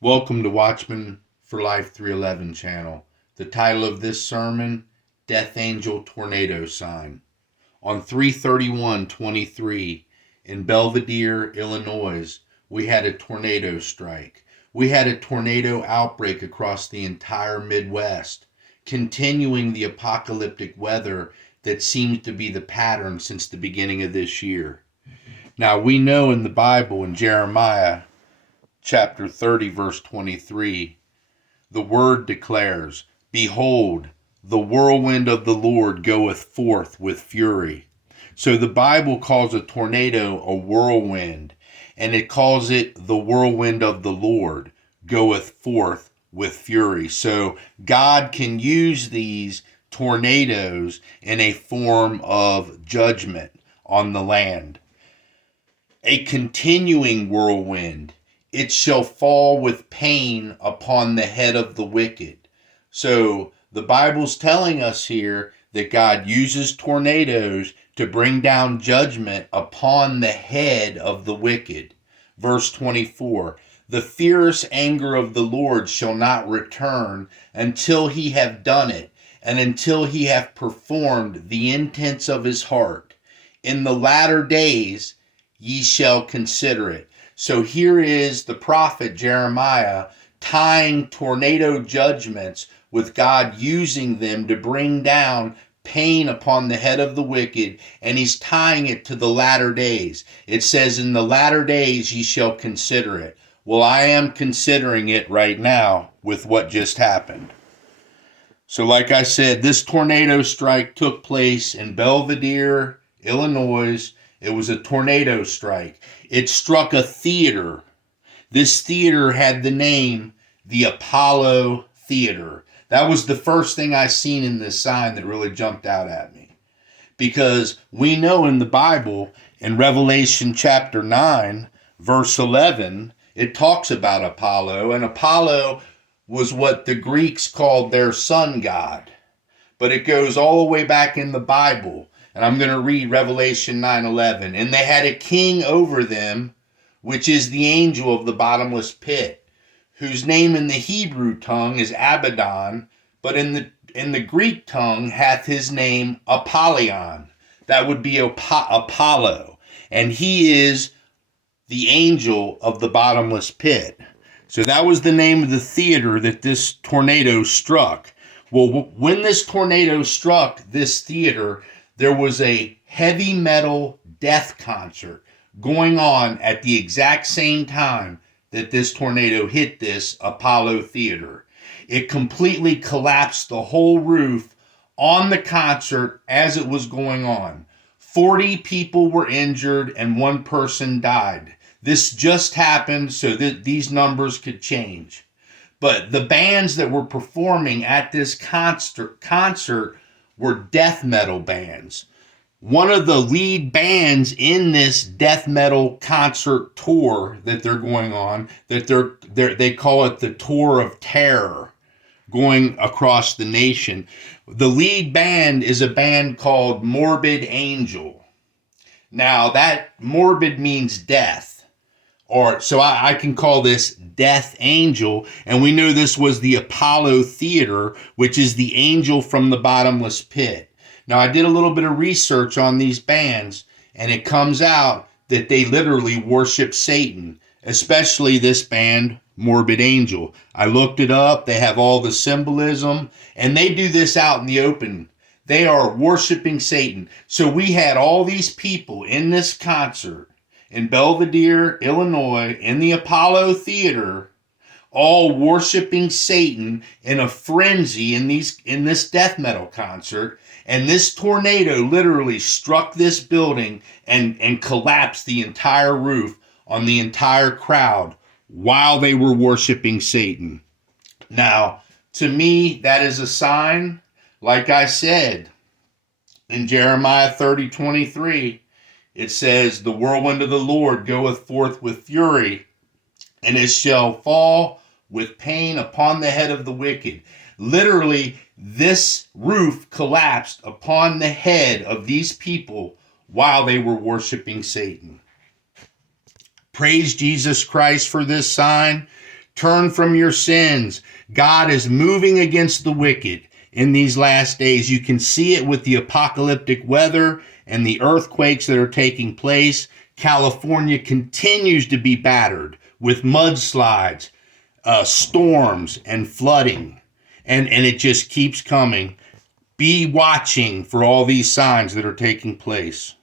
Welcome to Watchman for Life 311 channel. The title of this sermon, Death Angel Tornado Sign. On 3/31/23 in Belvidere, Illinois, we had a tornado strike. We had a tornado outbreak across the entire Midwest, continuing the apocalyptic weather that seems to be the pattern since the beginning of this year. Now we know in the Bible, in Jeremiah, chapter 30, verse 23, the word declares, "Behold, the whirlwind of the Lord goeth forth with fury." So the Bible calls a tornado a whirlwind, and it calls it the whirlwind of the Lord goeth forth with fury. So God can use these tornadoes in a form of judgment on the land. A continuing whirlwind, it shall fall with pain upon the head of the wicked. So the Bible's telling us here that God uses tornadoes to bring down judgment upon the head of the wicked. Verse 24, "The fierce anger of the Lord shall not return until he have done it, and until he have performed the intents of his heart. In the latter days ye shall consider it." So here is the prophet Jeremiah tying tornado judgments with God using them to bring down pain upon the head of the wicked, and he's tying it to the latter days. It says, "In the latter days ye shall consider it." Well, I am considering it right now with what just happened. So like I said, this tornado strike took place in Belvidere, Illinois. It was a tornado strike. It struck a theater. This theater had the name the Apollo Theater. That was the first thing I seen in this sign that really jumped out at me. Because we know in the Bible, in Revelation chapter 9, verse 11, it talks about Apollo, and Apollo was what the Greeks called their sun god. But it goes all the way back in the Bible. And I'm going to read Revelation 9:11. "And they had a king over them, which is the angel of the bottomless pit, whose name in the Hebrew tongue is Abaddon, but in the Greek tongue hath his name Apollyon." That would be Apollo. And he is the angel of the bottomless pit. So that was the name of the theater that this tornado struck. Well, when this tornado struck this theater, there was a heavy metal death concert going on at the exact same time that this tornado hit this Apollo Theater. It completely collapsed the whole roof on the concert as it was going on. 40 people were injured and one person died. This just happened so that these numbers could change. But the bands that were performing at this concert were death metal bands. One of the lead bands in this death metal concert tour that they're going on, that they call it the Tour of Terror, going across the nation. The lead band is a band called Morbid Angel. Now that morbid means death. Or so I can call this Death Angel, and we know this was the Apollo Theater, which is the angel from the bottomless pit. Now I did a little bit of research on these bands, and it comes out that they literally worship Satan, especially this band, Morbid Angel. I looked it up, they have all the symbolism, and they do this out in the open. They are worshiping Satan. So we had all these people in this concert in Belvidere, Illinois, in the Apollo Theater, all worshiping Satan in a frenzy in this death metal concert. And this tornado literally struck this building and collapsed the entire roof on the entire crowd while they were worshiping Satan. Now, to me, that is a sign, like I said, in Jeremiah 30:23, it says, "The whirlwind of the Lord goeth forth with fury, and it shall fall with pain upon the head of the wicked." Literally, this roof collapsed upon the head of these people while they were worshiping Satan. Praise Jesus Christ for this sign. Turn from your sins. God is moving against the wicked in these last days. You can see it with the apocalyptic weather and the earthquakes that are taking place. California continues to be battered with mudslides, storms, and flooding. And it just keeps coming. Be watching for all these signs that are taking place.